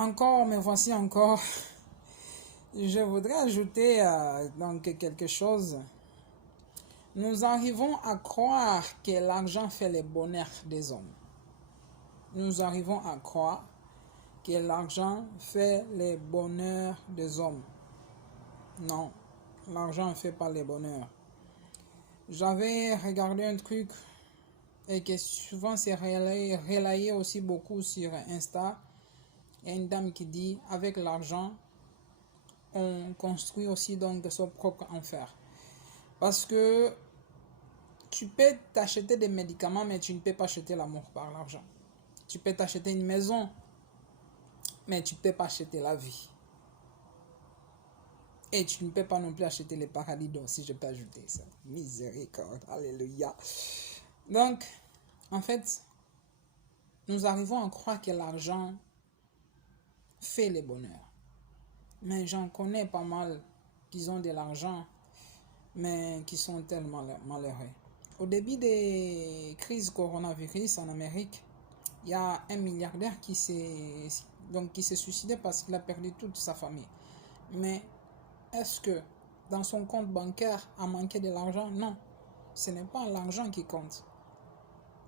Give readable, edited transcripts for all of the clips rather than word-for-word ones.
Encore, me voici encore. Je voudrais ajouter donc quelque chose. Nous arrivons à croire que l'argent fait le bonheur des hommes. Nous arrivons à croire que l'argent fait le bonheur des hommes. Non, l'argent ne fait pas le bonheur. J'avais regardé un truc et que souvent c'est relayé aussi beaucoup sur Insta. Il y a une dame qui dit avec l'argent, on construit aussi donc son propre enfer. Parce que tu peux t'acheter des médicaments, mais tu ne peux pas acheter l'amour par l'argent. Tu peux t'acheter une maison, mais tu ne peux pas acheter la vie. Et tu ne peux pas non plus acheter le paradis, donc si je peux ajouter ça. Miséricorde, alléluia. Donc, en fait, nous arrivons à croire que l'argent fait le bonheur. Mais j'en connais pas mal qui ont de l'argent, mais qui sont tellement malheureux. Au début des crises coronavirus en Amérique, il y a un milliardaire qui s'est suicidé parce qu'il a perdu toute sa famille. Mais est-ce que dans son compte bancaire a manqué de l'argent? Non. Ce n'est pas l'argent qui compte.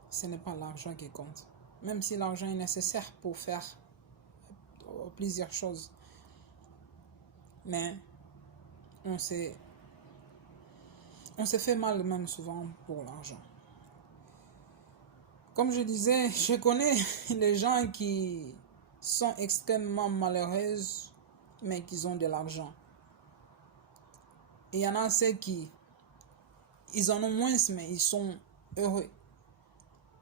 Ce n'est pas l'argent qui compte. Même si l'argent est nécessaire pour faire plusieurs choses. Mais on se fait mal même souvent pour l'argent. Comme je disais, je connais les gens qui sont extrêmement malheureux, mais qui ont de l'argent. Et il y en a ceux qui, ils en ont moins, mais ils sont heureux.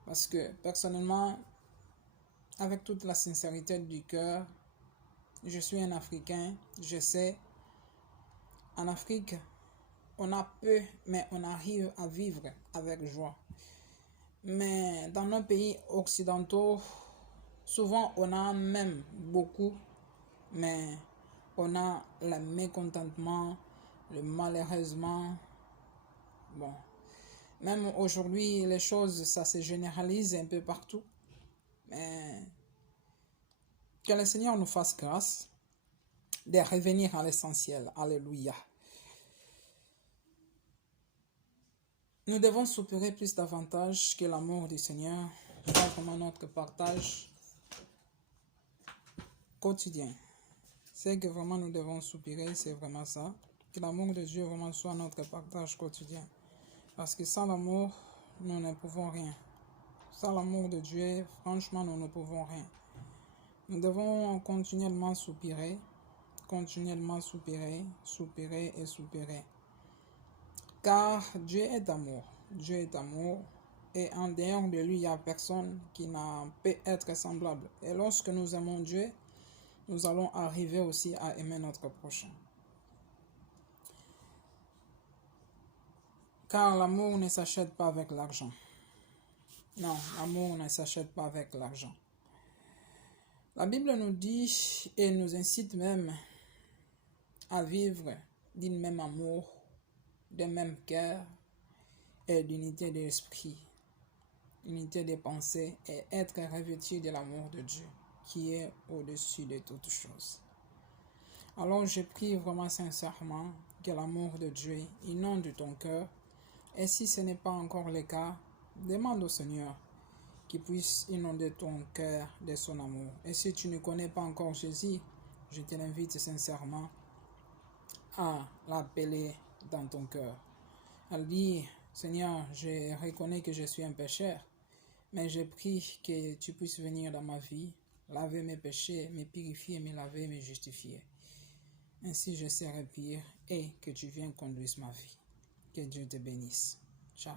Parce que personnellement, avec toute la sincérité du cœur, je suis un Africain, je sais, en Afrique, on a peu, mais on arrive à vivre avec joie. Mais dans nos pays occidentaux, souvent on a même beaucoup, mais on a le mécontentement, le malheureusement. Bon, même aujourd'hui, les choses, ça se généralise un peu partout. Mais que le Seigneur nous fasse grâce de revenir à l'essentiel. Alléluia. Nous devons soupirer plus davantage que l'amour du Seigneur. C'est vraiment notre partage quotidien. C'est que vraiment nous devons soupirer, c'est vraiment ça. Que l'amour de Dieu vraiment soit notre partage quotidien. Parce que sans l'amour, nous ne pouvons rien. Sans l'amour de Dieu, franchement, nous ne pouvons rien. Nous devons continuellement soupirer, soupirer et soupirer. Car Dieu est amour. Dieu est amour. Et en dehors de lui, il n'y a personne qui n'a peut être semblable. Et lorsque nous aimons Dieu, nous allons arriver aussi à aimer notre prochain. Car l'amour ne s'achète pas avec l'argent. Non, l'amour ne s'achète pas avec l'argent. La Bible nous dit et nous incite même à vivre d'un même amour, d'un même cœur et d'unité d'esprit, unité de pensée et être revêtu de l'amour de Dieu qui est au-dessus de toutes choses. Alors je prie vraiment sincèrement que l'amour de Dieu inonde ton cœur et si ce n'est pas encore le cas, demande au Seigneur qu'il puisse inonder ton cœur de son amour. Et si tu ne connais pas encore Jésus, je te l'invite sincèrement à l'appeler dans ton cœur. À dire, Seigneur, je reconnais que je suis un pécheur, mais je prie que tu puisses venir dans ma vie, laver mes péchés, me purifier, me laver, me justifier. Ainsi je serai pire et que tu viennes conduire ma vie. Que Dieu te bénisse. Ciao.